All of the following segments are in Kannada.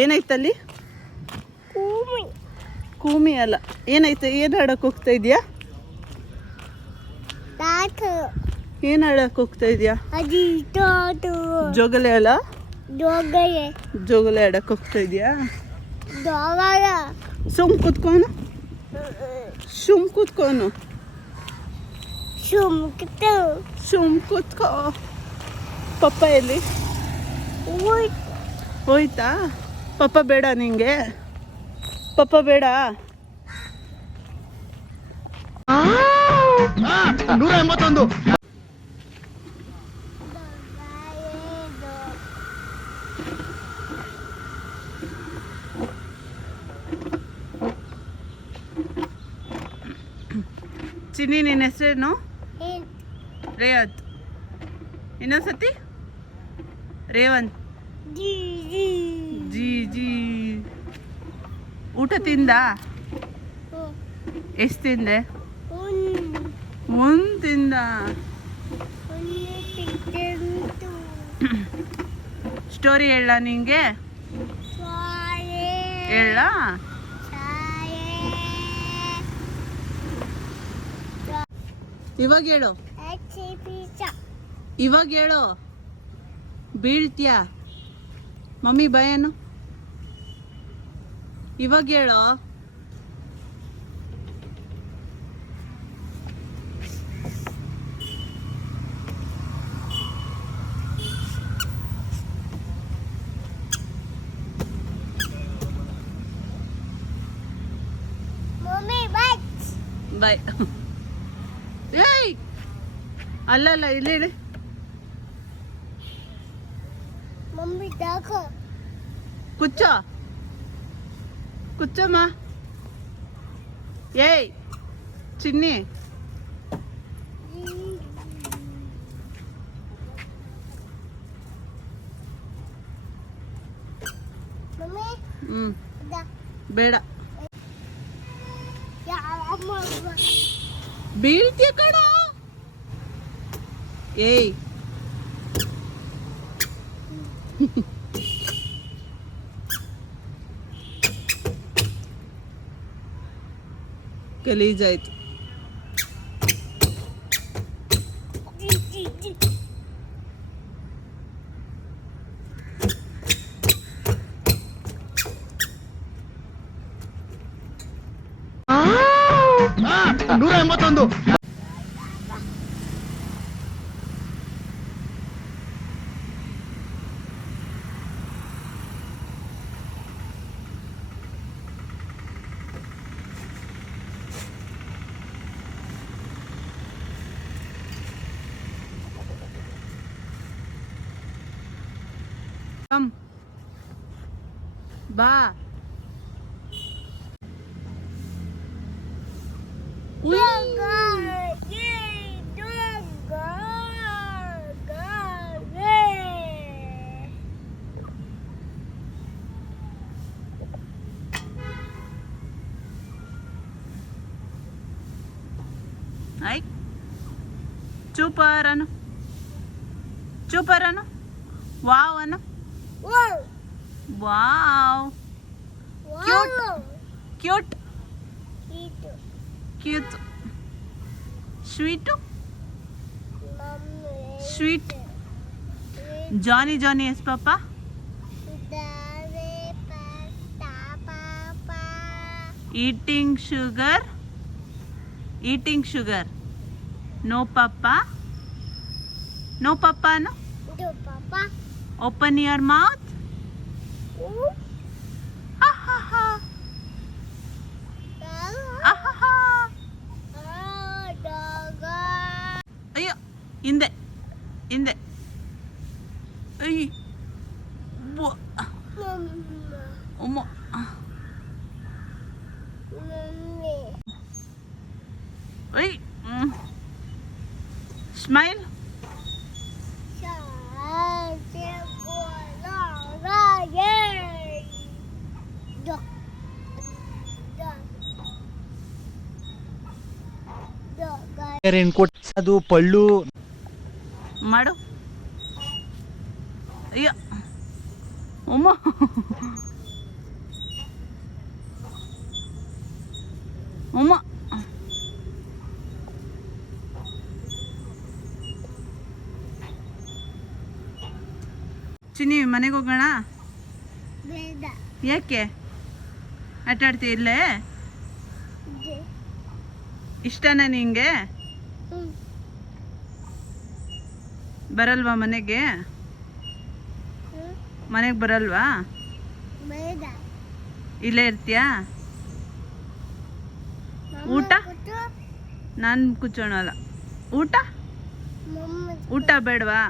ಏನಾಯ್ತಲ್ಲಿ? ಕೂಮಿ ಅಲ್ಲ, ಏನಾಯ್ತು? ಏನು ಆಡಕ್ಕೆ ಹೋಗ್ತಾ ಇದೆಯಾ? ಏನು ಆಡಕ್ಕೆ ಹೋಗ್ತಾ ಇದೆಯಾ? ಜೋಗಲೆ ಅಲ್ಲ, ಜೋಗಲೆ ಆಡಕ್ಕೆ ಹೋಗ್ತಾ ಇದೆಯಾ? ಸುಮ್ ಕೂತ್ಕೋನು, ಸುಮ್ ಕೂತ್ಕೋನು, ಸುಮ್ ಕೂತ್ಕೋ. ಪಪ್ಪ ಎಲ್ಲಿ ಹೋಯ್ತಾ? ಪಪ್ಪ ಬೇಡ ನಿಂಗೆ? ಪಪ್ಪ ಬೇಡ? 181. ಚಿನ್ನಿ, ನಿನ್ನ ಹೆಸರೇನು? ರೇವತ್. ಇನ್ನೊಂದ್ಸತಿ ರೇವಂತ್. G G. ಊಟ ತಿಂದ? ಎಷ್ಟು ತಿಂದೆ? ಒಂದು ತಿಂದ. ಸ್ಟೋರಿ ಹೇಳ ನಿಂಗೆ? ಹೇಳ. ಇವಾಗ ಹೇಳು, ಇವಾಗ ಹೇಳು. ಬೀಳ್ತೀಯಾ? ಮಮ್ಮಿ ಭಯನು. ಇವಾಗ ಹೇಳೋ. ಬಾಯ್. ಏಯ್ ಅಲ್ಲಲ್ಲ, ಇಲ್ಲಿ ಹೇಳಿ. ಕುಚ್ಚೋ, ಕುಚ್ಚಮ್ಮ. ಏಯ್ ಚಿನ್ನಿ, ಬೇಡ. ಬೀಳ್ತೀಯ ಕಣ. ಏಯ್ ಗಲೀಜಾಯ್ತು. ಆ 181. ಬಾ. Ay, super ano? Super ano? Wow ano? Wow. Wow. Cute. Cute. Cute. Sweet. Sweet. Johnny, Johnny, yes, Papa. Eating sugar. Eating sugar. No, Papa. No, Papa, no. No, Papa. Open your mouth. Ha ha ha. Ha ha ha. Ayyo, inde. Inde. Ay. Bo. Omo. Ay. Smile. Raincoat ಅದು ಪಳ್ಳು ಮಾಡು. ಅಯ್ಯೋ ಅಮ್ಮ ಅಮ್ಮ ಚಿನ್ನಿ ಮನೆಗೆ ಹೋಗೋಣ. ಬೇಡ. ಯಾಕೆ ಆಟ ಆಡ್ತೀಯ ಇಲ್ಲೇ? ಇದೆ. ಇಷ್ಟನಾ ನಿಂಗೆ? ಹ್ಮ್. ಬರಲ್ವಾ ಮನೆಗೆ? ಹ್ಮ್. ಮನೆಗೆ ಬರಲ್ವಾ? ಬೇಡ. ಇಲ್ಲೇ ಇರ್ತೀಯಾ? ಮಮ್ಮ ಊಟ? ಕೂತು, ನಾನು ಕೂತ್ಕೊಳಲ್ಲ. ಊಟ ಮಮ್ಮ ಊಟ ಬೇಡವಾ?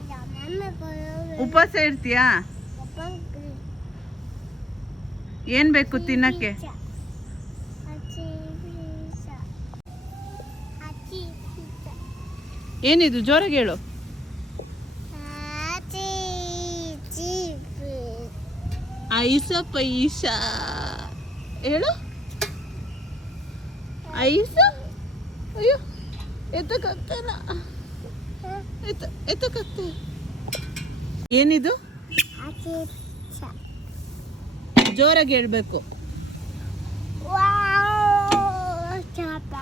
ಇಲ್ಲ, ಮಮ್ಮ ಕೊಡೋದು. ಉಪವಾಸ ಇರ್ತೀಯಾ? ಪಪ್ಪ ಕೊಡು. ಏನು ಬೇಕು ತಿನ್ನಕ್ಕೆ? ಅಚ್ಚಿ ಪೀಸ. ಅಚ್ಚಿ ಪೀಸ. ಏನಿದು ಜೋರಾಗಿ ಹೇಳು. ಅಚ್ಚಿ ಪೀಸ. ಐಸ ಪೈಸ ಹೇಳು. ಐಸ ಅಯ್ಯೋ ಎತ್ತಕ್ಕಾಗ್ತಾಯಿಲ್ಲ. ಎತ್ತಕ್ಕಾಗ್ತಾ ಏನಿದು? ಅಚ್ಚಿ ಪೀಸ. ಜೋರಾಗಿ ಹೇಳ್ಬೇಕು. ವಾವ್ ಚಾಪ.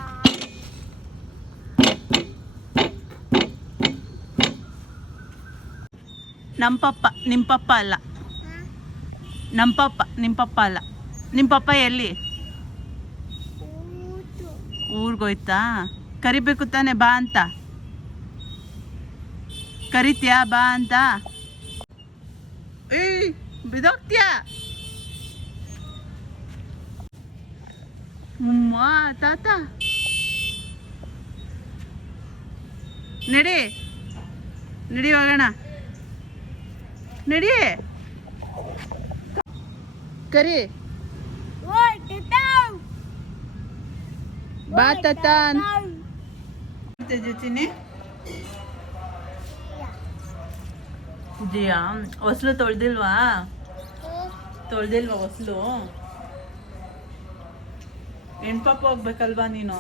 ನಮ್ಮ ಪಪ್ಪ ನಿಮ್ಮ ಪಪ್ಪ ಅಲ್ಲ. ನಮ್ಮ ಪಪ್ಪ ಅಲ್ಲ. ನಿಮ್ಮ ಪಪ್ಪ ಎಲ್ಲಿ? ಊಟು. ಊರಿಗೋಯ್ತಾ? ಕರಿಬೇಕು ತಾನೆ ಬಾ ಅಂತ. ಕರಿತೀಯಾ ಬಾ ಅಂತ? ಏಯ್ ಬಿದೋಗ್ತೀಯಾ? ಉಮ್ಮ ತಾತ ನಡಿ ನಡಿ ಹೋಗೋಣ. ನಡಿ ಕರಿ ಓಯ್ ಟಟಾವ್. ಬಾ ತಾತ. ಚಿನ್ನಿ ಜಿಯಾ ಹೊಸ್ಲು ತೊಳ್ದಿಲ್ವಾ? ಹೊಸ್ಲು ಹೆಣ್ಪಾಪ ಹೋಗ್ಬೇಕಲ್ವಾ ನೀನು?